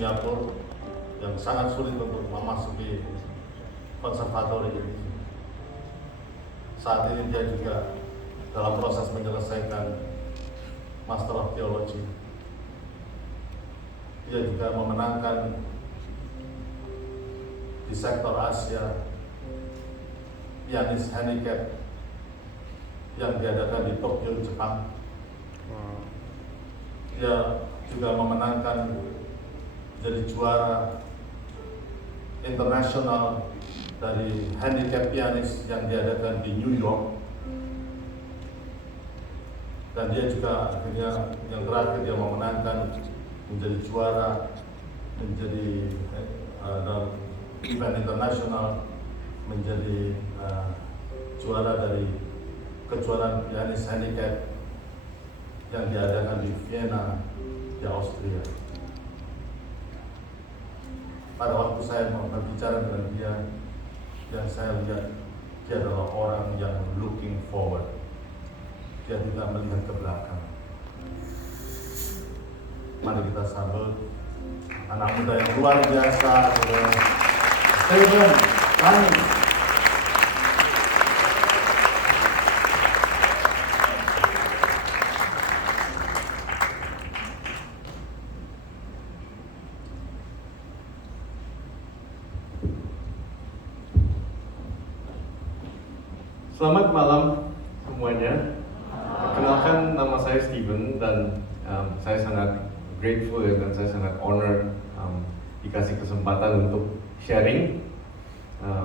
Singapura yang sangat sulit untuk memasuki konservatori ini. Saat ini dia juga dalam proses menyelesaikan Master of Theology. Dia juga memenangkan di sektor Asia pianis handicap yang diadakan di Tokyo, Jepang. Dia juga memenangkan jadi juara internasional dari handicap pianis yang diadakan di New York. Dan dia juga akhirnya yang terakhir dia memenangkan menjadi juara menjadi dalam event internasional, menjadi juara dari kejuaraan pianis handicap yang diadakan di Vienna di Austria. Pada waktu saya mau berbicara dengan dia, yang saya lihat dia adalah orang yang looking forward. Dia tidak melihat ke belakang. Mari kita sambut anak muda yang luar biasa, Stephen Lani. Selamat malam semuanya. Perkenalkan, nama saya Steven dan saya sangat grateful dan saya sangat honored dikasih kesempatan untuk sharing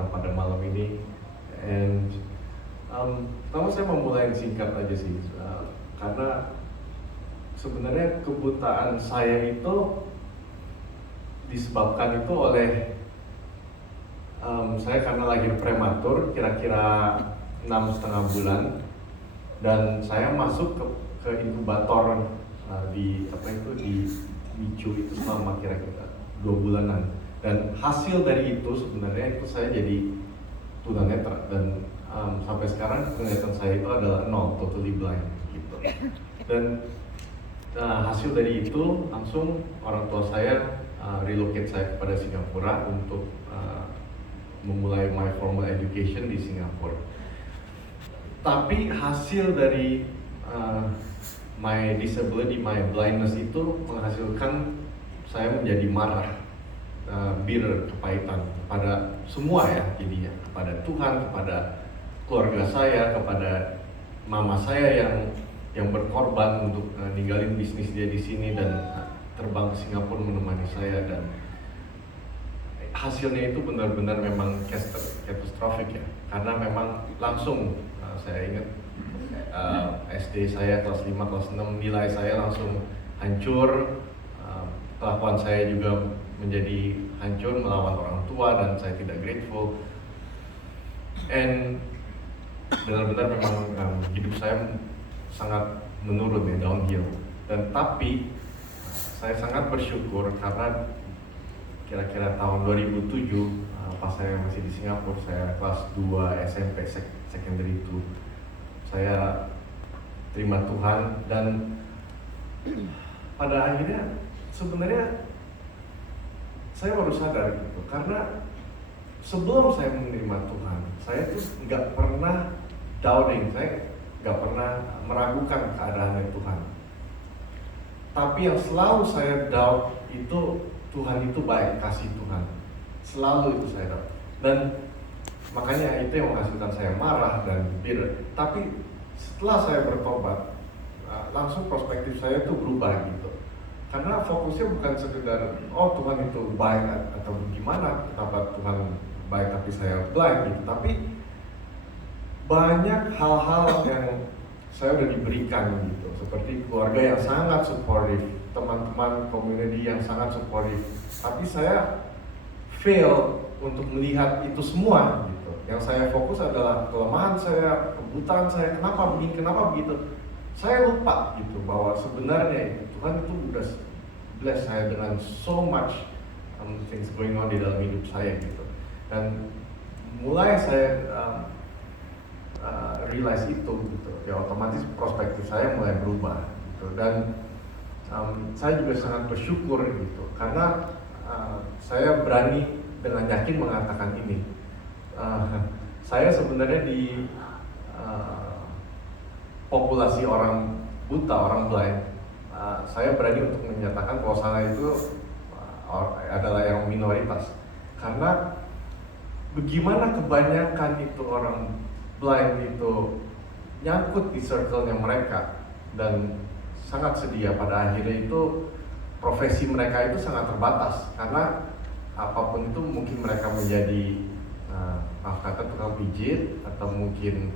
pada malam ini. And pertama saya memulai singkat aja sih, karena sebenarnya kebutaan saya itu disebabkan itu oleh saya karena lahir prematur, kira-kira 6,5 bulan, dan saya masuk ke inkubator di MICU itu selama kira-kira 2 bulanan. Dan hasil dari itu sebenarnya itu saya jadi tunanetra, dan sampai sekarang penglihatan saya itu adalah 0, totally blind gitu. Dan hasil dari itu langsung orang tua saya relocate saya kepada Singapura untuk memulai my formal education di Singapura. Tapi hasil dari my disability, my blindness itu menghasilkan saya menjadi marah, bitter, kepahitan kepada semua ya, jadinya kepada Tuhan, kepada keluarga saya, kepada mama saya yang berkorban untuk ninggalin bisnis dia di sini dan terbang ke Singapura menemani saya. Dan hasilnya itu benar-benar memang katastrofik ya, karena memang langsung saya ingat SD saya kelas 5, kelas 6 nilai saya langsung hancur, kelakuan saya juga menjadi hancur melawan orang tua dan saya tidak grateful, and benar-benar memang hidup saya sangat menurun ya, downhill. Dan tapi saya sangat bersyukur karena kira-kira tahun 2007 pas saya masih di Singapura, saya kelas 2 SMP secondary 2, saya terima Tuhan. Dan pada akhirnya sebenarnya saya baru sadar gitu, karena sebelum saya menerima Tuhan, saya tuh nggak pernah doubting, saya nggak pernah meragukan keadaannya Tuhan. Tapi yang selalu saya doubt itu Tuhan itu baik, kasih Tuhan. Selalu itu saya doubt. Dan makanya itu yang menghasilkan saya marah dan bitter. Tapi setelah saya bertobat, langsung perspektif saya itu berubah gitu. Karena fokusnya bukan sekedar, oh Tuhan itu baik atau gimana, kenapa Tuhan baik tapi saya blind gitu. Tapi banyak hal-hal yang saya udah diberikan gitu, seperti keluarga yang sangat supportive, teman-teman community yang sangat supportive. Tapi saya fail untuk melihat itu semua gitu. Yang saya fokus adalah kelemahan saya, kebutaan saya, kenapa begini, kenapa begitu. Saya lupa gitu bahwa sebenarnya Tuhan itu udah bless saya dengan so much things going on di dalam hidup saya gitu. Dan mulai saya realize itu gitu, ya otomatis perspektif saya mulai berubah gitu. Dan saya juga sangat bersyukur gitu, karena saya berani dengan yakin mengatakan ini. Saya sebenarnya di populasi orang buta, orang blind, saya berani untuk menyatakan bahwa saya itu adalah yang minoritas. Karena bagaimana kebanyakan itu orang blind itu nyangkut di circle-nya mereka, dan sangat sedia pada akhirnya itu profesi mereka itu sangat terbatas, karena apapun itu mungkin mereka menjadi maaf kata tukang pijit, atau mungkin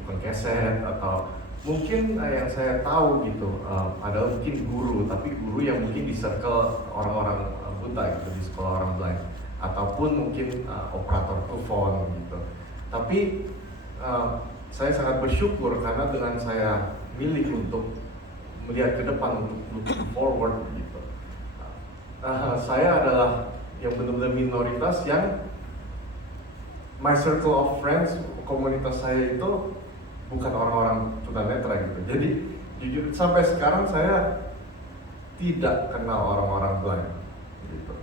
tukang keset, atau mungkin yang saya tahu gitu adalah mungkin guru, tapi guru yang mungkin di circle orang-orang buta gitu, di sekolah orang blind, ataupun mungkin operator telepon gitu. Tapi saya sangat bersyukur karena dengan saya milih untuk melihat ke depan, untuk looking forward gitu, saya adalah yang benar-benar minoritas, yang my circle of friends, komunitas saya itu bukan orang-orang tunanetra gitu. Jadi jujur sampai sekarang saya tidak kenal orang-orang blind gitu.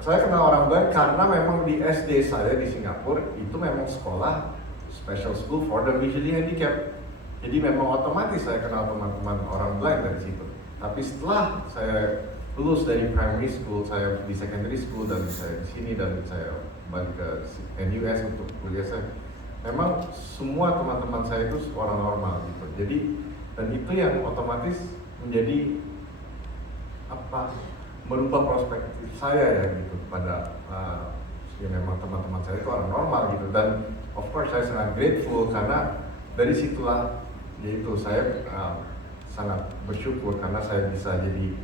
Saya kenal orang blind karena memang di SD saya di Singapura itu memang sekolah special school for the visually handicapped. Jadi memang otomatis saya kenal teman-teman orang blind dari situ. Tapi setelah saya lulus dari primary school, saya di secondary school, dan saya di sini, dan saya balik ke NUS untuk kuliah, saya memang semua teman-teman saya itu orang normal gitu. Jadi dan itu yang otomatis menjadi merubah perspektif saya ya gitu pada ya memang teman-teman saya itu orang normal gitu. Dan of course saya sangat grateful karena dari situlah yaitu saya sangat bersyukur karena saya bisa jadi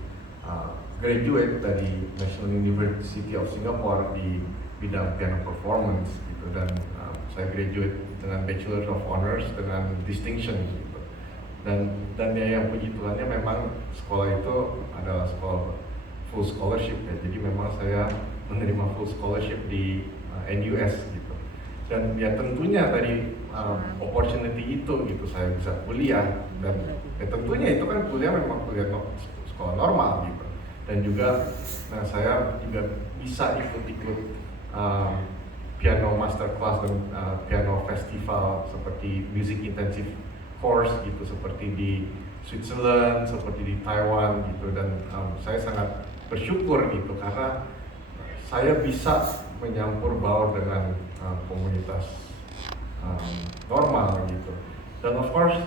graduate dari National University of Singapore di bidang piano performance gitu, dan saya graduate dengan Bachelor of Honors dengan distinction gitu. Dan ya yang puji Tuhannya memang sekolah itu adalah sekolah full scholarship ya, jadi memang saya menerima full scholarship di NUS gitu. Dan ya tentunya dari opportunity itu gitu saya bisa kuliah, dan ya tentunya itu kan kuliah memang kuliah sekolah normal gitu. Dan juga saya juga bisa ikut-ikut piano master class dan piano festival seperti music intensive course gitu, seperti di Switzerland, seperti di Taiwan gitu. Dan saya sangat bersyukur gitu karena saya bisa menyampur baur dengan komunitas normal gitu. Dan of course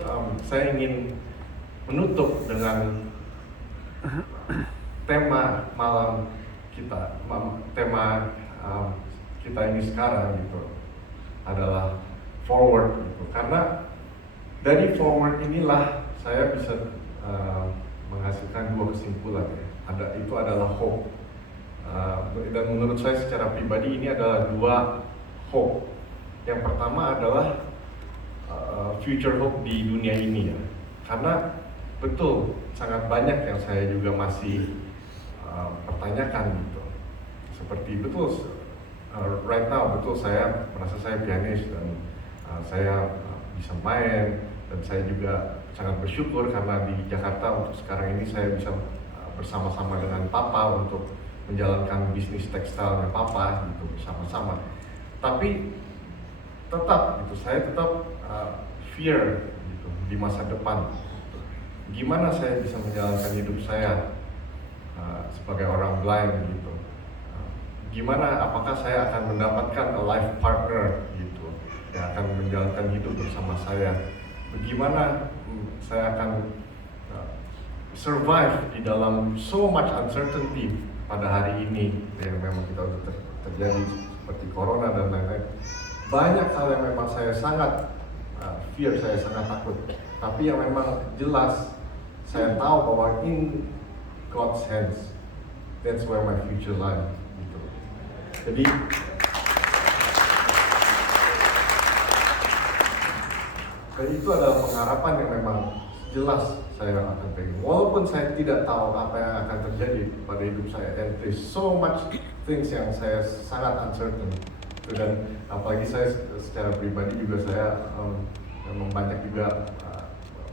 saya ingin menutup dengan tema malam kita, tema kita ini sekarang gitu adalah forward gitu. Karena dari forward inilah saya bisa menghasilkan dua kesimpulan ya. Itu adalah hope. Dan menurut saya secara pribadi ini adalah dua hope. Yang pertama adalah future hope di dunia ini ya. Karena betul sangat banyak yang saya juga masih pertanyakan gitu. Seperti betul right now betul saya merasa saya pianis dan saya bisa main, dan saya juga sangat bersyukur karena di Jakarta untuk sekarang ini saya bisa bersama-sama dengan Papa untuk menjalankan bisnis tekstilnya Papa gitu bersama-sama. Tapi tetap gitu, saya tetap fear gitu di masa depan. Gimana saya bisa menjalankan hidup saya sebagai orang blind gitu? Gimana? Apakah saya akan mendapatkan a life partner gitu yang akan menjalankan hidup bersama saya? Bagaimana saya akan survive di dalam so much uncertainty pada hari ini yang memang kita terjadi seperti corona dan lain-lain. Banyak hal yang memang saya sangat fear, saya sangat takut. Tapi yang memang jelas saya tahu bahwa in God's hands, that's where my future lies. Gitu. Jadi dan itu adalah pengharapan yang memang jelas saya akan pengen. Walaupun saya tidak tahu apa yang akan terjadi pada hidup saya, and there's so much things yang saya sangat uncertain. Dan apalagi saya secara pribadi juga saya memang banyak juga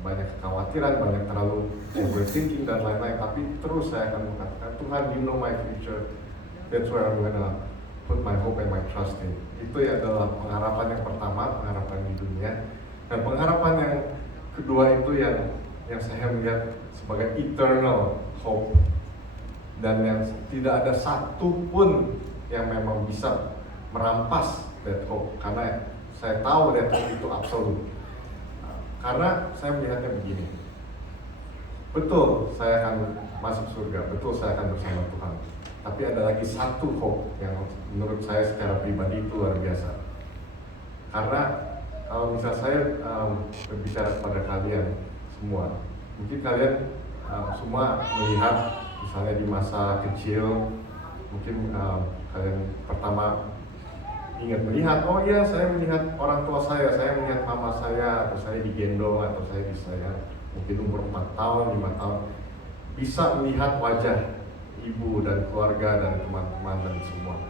banyak kekhawatiran, banyak terlalu overthinking dan lain-lain, tapi terus saya akan mengatakan, Tuhan, you know my future, that's where I'm gonna put my hope and my trust in. Itu adalah pengharapan yang pertama, pengharapan di dunia. Dan pengharapan yang kedua itu yang saya melihat sebagai eternal hope, dan yang tidak ada satu pun yang memang bisa merampas that hope, karena saya tahu that hope itu absolut. Karena saya melihatnya begini, betul saya akan masuk surga, betul saya akan bersama Tuhan, tapi ada lagi satu hope yang menurut saya secara pribadi itu luar biasa. Karena kalau misalnya saya berbicara kepada kalian semua, mungkin kalian semua melihat misalnya di masa kecil, mungkin kalian pertama ingat melihat, oh iya saya melihat orang tua saya melihat mama saya, atau saya digendong, atau saya mungkin umur 4 tahun, 5 tahun, bisa melihat wajah ibu dan keluarga dan teman-teman dan semua.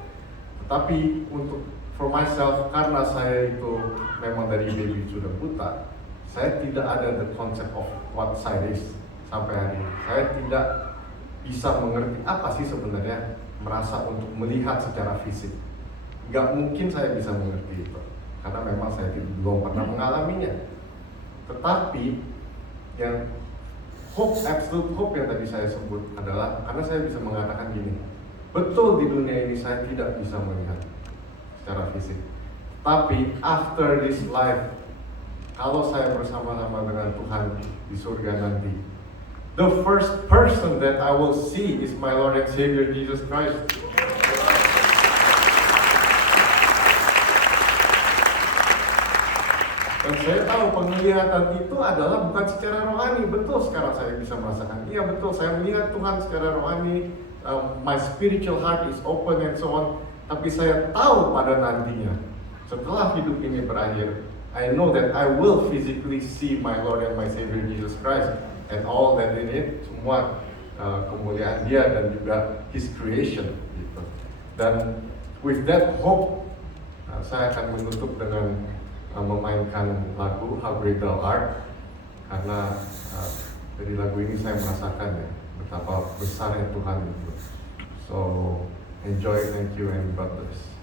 Tetapi untuk for myself, karena saya itu memang dari baby sudah buta, saya tidak ada the concept of what sight is sampai hari ini. Saya tidak bisa mengerti apa sih sebenarnya merasa untuk melihat secara fisik. Gak mungkin saya bisa mengerti itu, karena memang saya belum pernah mengalaminya. Tetapi yang hope, absolute hope yang tadi saya sebut adalah karena saya bisa mengatakan gini, betul di dunia ini saya tidak bisa melihat secara fisik, tapi after this life, kalau saya bersama-sama dengan Tuhan di surga nanti, the first person that I will see is my Lord and Savior Jesus Christ. Dan saya tahu penglihatan itu adalah bukan secara rohani. Betul sekarang saya bisa merasakan, iya betul saya melihat Tuhan secara rohani, my spiritual heart is open and so on. Tapi saya tahu pada nantinya, setelah hidup ini berakhir, I know that I will physically see my Lord and my Savior Jesus Christ, and all that in it, semua kemuliaan Dia dan juga His creation gitu. Dan with that hope, saya akan menutup dengan memainkan lagu How Great Thou Art, karena dari lagu ini saya merasakan ya betapa besarnya Tuhan itu. So enjoy, thank you, and God bless.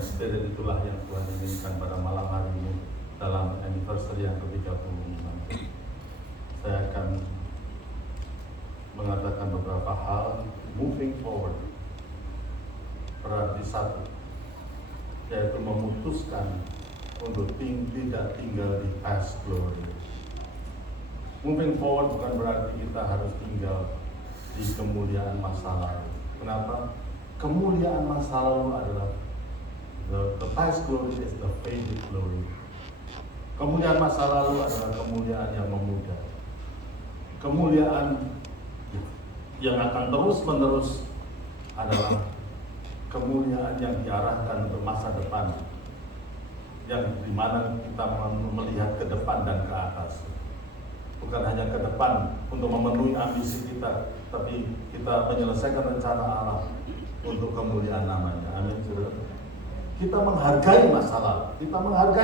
Dan spirit itulah yang Tuhan inginkan pada malam hari ini dalam anniversary yang ke-35. Saya akan mengatakan beberapa hal. Moving forward berarti satu, yaitu memutuskan untuk tidak tinggal di past glory. Moving forward bukan berarti kita harus tinggal di kemuliaan masa lalu. Kenapa? Kemuliaan masa lalu adalah the past glory is the faded glory. Kemuliaan masa lalu adalah kemuliaan yang memudar. Kemuliaan yang akan terus-menerus adalah kemuliaan yang diarahkan untuk masa depan, yang dimana kita melihat ke depan dan ke atas. Bukan hanya ke depan untuk memenuhi ambisi kita, tapi kita menyelesaikan rencana Allah untuk kemuliaan namanya. Amin, saudara. Kita menghargai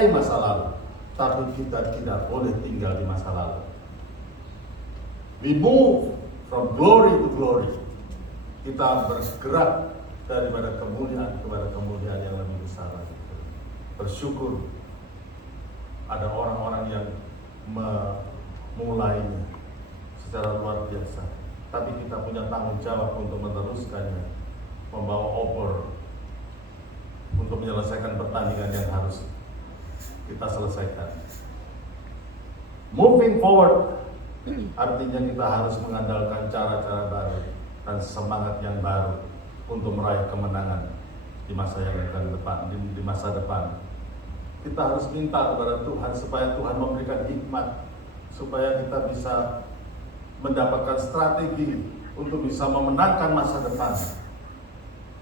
masa lalu, tapi kita tidak boleh tinggal di masa lalu. We move from glory to glory. Kita bergerak daripada kemuliaan kepada kemuliaan yang lebih besar lagi. Bersyukur ada orang-orang yang memulainya secara luar biasa, tapi kita punya tanggung jawab untuk meneruskannya, membawa obor untuk menyelesaikan pertandingan yang harus kita selesaikan. Moving forward artinya kita harus mengandalkan cara-cara baru dan semangat yang baru untuk meraih kemenangan di masa yang akan depan, di masa depan. Kita harus minta kepada Tuhan supaya Tuhan memberikan hikmat, supaya kita bisa mendapatkan strategi untuk bisa memenangkan masa depan.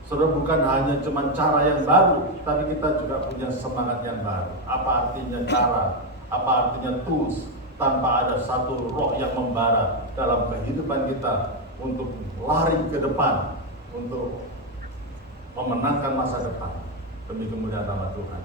Saudara, bukan hanya cuma cara yang baru, tapi kita juga punya semangat yang baru. Apa artinya cara? Apa artinya tools? Tanpa ada satu roh yang membara dalam kehidupan kita untuk lari ke depan, untuk memenangkan masa depan demi kemuliaan nama Tuhan.